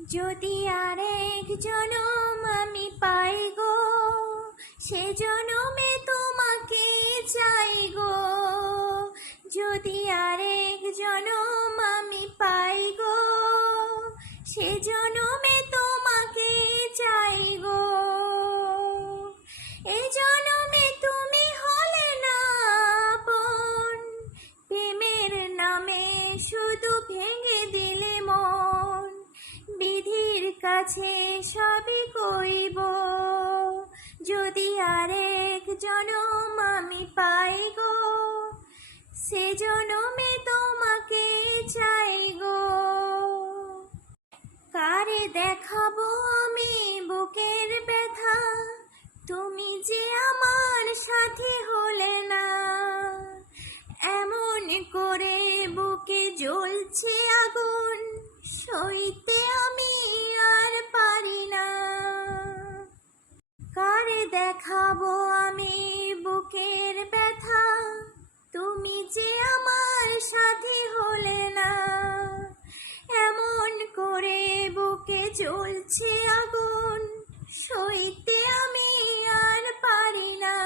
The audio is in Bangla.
যদি আরেক জনম আমি পাই গো, সে জনমে তোমাকে চাই গো। যদি আরেক জনম আমি পাই গো, সে জনমে তোমাকে চাই গো। এ জনমে তুমি হলে না আপন, প্রেমের নামে শুধু ভেঙে দিলে মন। বিধির কাছে সবই কইব, যদি আরেক জনম আমি পাই গো, সে জনমে তোমাকে চাই গো। কারে দেখাবো আমি বুকের ব্যথা, তুমি যে আমার সাথী হলে না। এমন করে বুকে জ্বলছে আগুন, সইতে আমি আর পারি না। কারে দেখাবো আমি বুকের ব্যথা, তুমি যে আমার সাথী হলে না। এমন করে বুকে জ্বলছে আগুন, সইতে আমি আর পারি না।